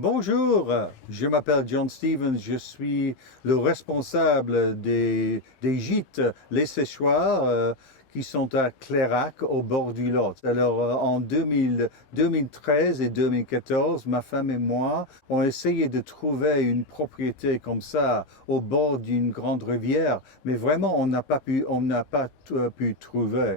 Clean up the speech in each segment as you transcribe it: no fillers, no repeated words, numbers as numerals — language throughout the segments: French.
Bonjour, je m'appelle John Stevens, je suis le responsable des gîtes Les Séchoirs qui sont à Clairac au bord du Lot. Alors en 2013 et 2014, ma femme et moi on essayé de trouver une propriété comme ça au bord d'une grande rivière, mais vraiment on n'a pas pu trouver.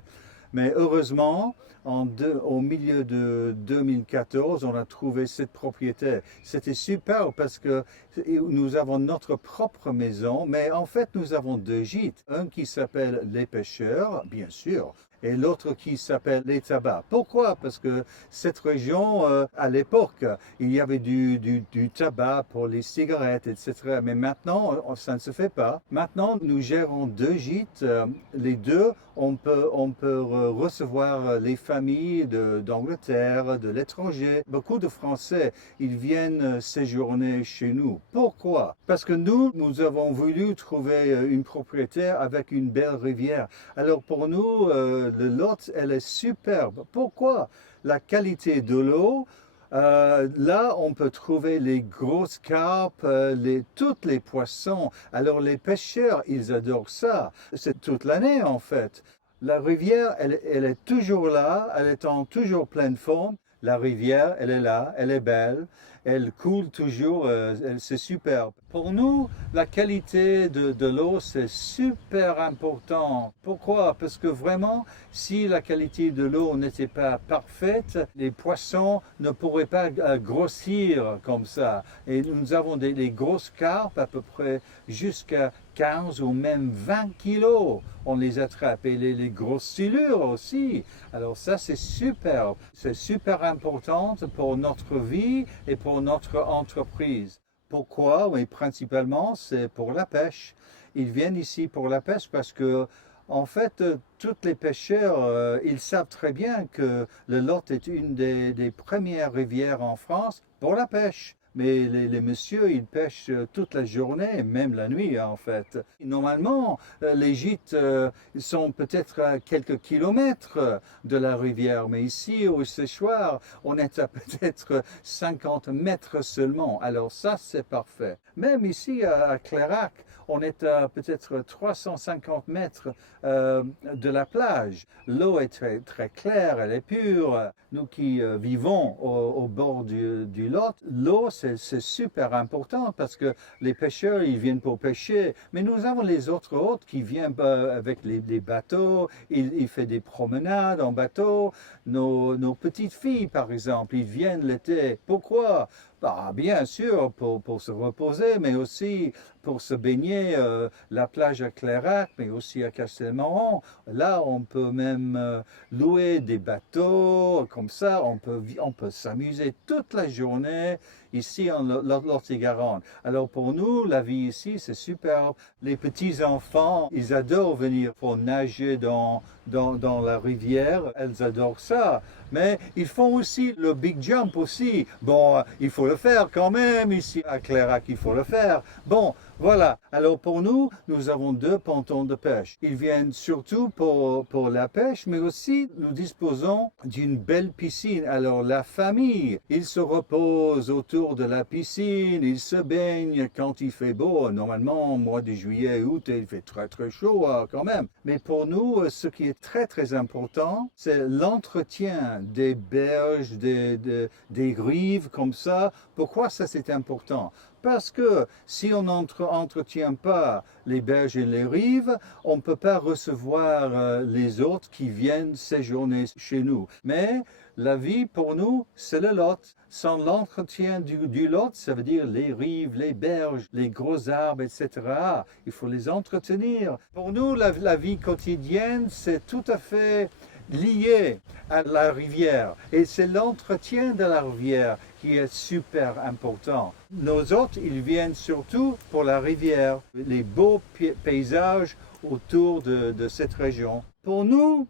Mais heureusement, au milieu de 2014, on a trouvé cette propriété. C'était super parce que nous avons notre propre maison, mais en fait, nous avons deux gîtes. Un qui s'appelle Les Pêcheurs, bien sûr, et l'autre qui s'appelle Les Tabacs. Pourquoi? Parce que cette région, à l'époque, il y avait du tabac pour les cigarettes, etc. Mais maintenant, ça ne se fait pas. Maintenant, nous gérons deux gîtes. Les deux, on peut recevoir les familles d'Angleterre, de l'étranger. Beaucoup de Français, ils viennent séjourner chez nous. Pourquoi? Parce que nous avons voulu trouver une propriété avec une belle rivière. Alors pour nous, le Lot, elle est superbe. Pourquoi? La qualité de l'eau. Là, on peut trouver les grosses carpes, tous les poissons. Alors les pêcheurs, ils adorent ça. C'est toute l'année en fait. La rivière, elle est toujours là, elle est en toujours pleine forme. La rivière, elle est là, elle est belle, elle coule toujours, c'est superbe. Pour nous, la qualité de l'eau, c'est super important. Pourquoi? Parce que vraiment, si la qualité de l'eau n'était pas parfaite, les poissons ne pourraient pas grossir comme ça. Et nous avons des grosses carpes, à peu près jusqu'à 15 ou même 20 kilos. On les attrape et les grosses silures aussi. Alors ça, c'est superbe. C'est super important pour notre vie et pour notre entreprise. Pourquoi? Oui, principalement, c'est pour la pêche. Ils viennent ici pour la pêche parce que, en fait, tous les pêcheurs, ils savent très bien que le Lot est une des premières rivières en France pour la pêche. Mais les messieurs, ils pêchent toute la journée, même la nuit en fait. Normalement, les gîtes ils sont peut-être à quelques kilomètres de la rivière, mais ici au séchoir, on est à peut-être 50 mètres seulement. Alors ça, c'est parfait. Même ici à Clairac, on est à peut-être 350 mètres de la plage. L'eau est très, très claire, elle est pure. Nous qui vivons au bord du Lot, l'eau, c'est super important parce que les pêcheurs, ils viennent pour pêcher. Mais nous avons les autres hôtes qui viennent avec les bateaux, ils font des promenades en bateau. Nos petites filles, par exemple, ils viennent l'été. Pourquoi? Bah, bien sûr, pour se reposer, mais aussi pour se baigner, la plage à Clairac, mais aussi à Castelmoron. Là, on peut même louer des bateaux, comme ça, on peut s'amuser toute la journée ici en Lot-et-Garonne. Alors pour nous, la vie ici, c'est superbe. Les petits-enfants, ils adorent venir pour nager dans la rivière, elles adorent ça. Mais ils font aussi le big jump aussi. Bon, il faut le faire quand même ici à Clairac, il faut le faire. Bon, voilà. Alors pour nous, nous avons deux pontons de pêche. Ils viennent surtout pour la pêche, mais aussi nous disposons d'une belle piscine. Alors la famille, ils se reposent autour de la piscine, ils se baignent quand il fait beau. Normalement, au mois de juillet, août, il fait très très chaud quand même. Mais pour nous, ce qui est très très important, c'est l'entretien des berges, des rives comme ça. Pourquoi ça c'est important? Parce que si on n'entretient pas les berges et les rives, on ne peut pas recevoir les autres qui viennent séjourner chez nous. Mais la vie pour nous, c'est le Lot. Sans l'entretien du Lot, ça veut dire les rives, les berges, les gros arbres, etc. Il faut les entretenir. Pour nous, la vie quotidienne, c'est tout à fait lié à la rivière. Et c'est l'entretien de la rivière qui est super important. Nos hôtes, ils viennent surtout pour la rivière, les beaux paysages autour de cette région. Pour nous,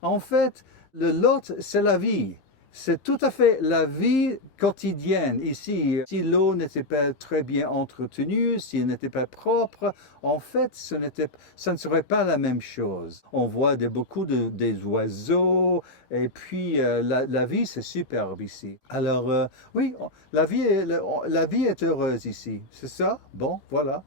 en fait, le Lot, c'est la vie. C'est tout à fait la vie quotidienne ici. Si l'eau n'était pas très bien entretenue, si elle n'était pas propre, en fait, ça ne serait pas la même chose. On voit beaucoup des oiseaux et puis la vie, c'est superbe ici. Alors oui, la vie est heureuse ici. C'est ça? Bon, voilà.